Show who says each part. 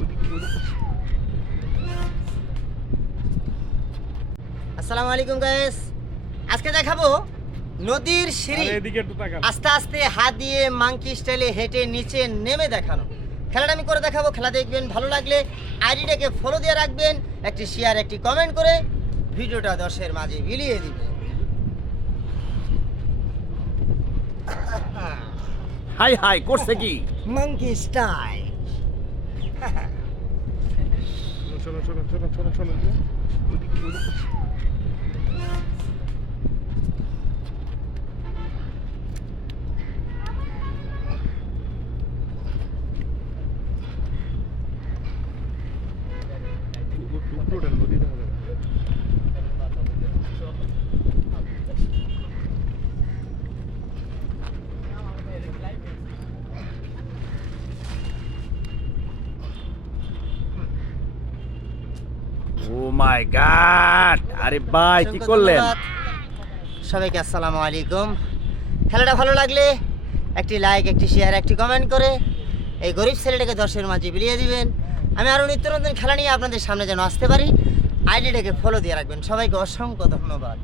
Speaker 1: ওদিকে
Speaker 2: আসসালামু আলাইকুম গাইস আজকে দেখাবো নদীর সিঁড়ি। আস্তে আস্তে হাত দিয়ে মাংকি স্টাইলে হেঁটে নিচে নেমে দেখানো। খেলাটা আমি করে দেখাবো খেলা দেখবেন ভালো লাগলে আইডিটাকে ফলো দিয়ে রাখবেন একটি শেয়ার একটি কমেন্ট করে ভিডিওটা দশের মাঝে বিলিয়ে দিবেন।
Speaker 3: হাই হাই করছে কি
Speaker 2: মাংকি স্টাইল
Speaker 1: নদী দেখা যাবে।
Speaker 3: ও মাই গড আরে ভাই কি করলেন?
Speaker 2: সবাইকে আসসালামু আলাইকুম। খেলাটা ভালো লাগলে একটি লাইক একটি শেয়ার একটি কমেন্ট করে এই গরিব ছেলেটাকে দর্শকের মাঝে বিলিয়ে দিবেন। আমি আরও নিত্য নতুন খেলা নিয়ে আপনাদের সামনে যেন আসতে পারি। আইডিটাকে ফলো দিয়ে রাখবেন। সবাইকে অসংখ্য ধন্যবাদ।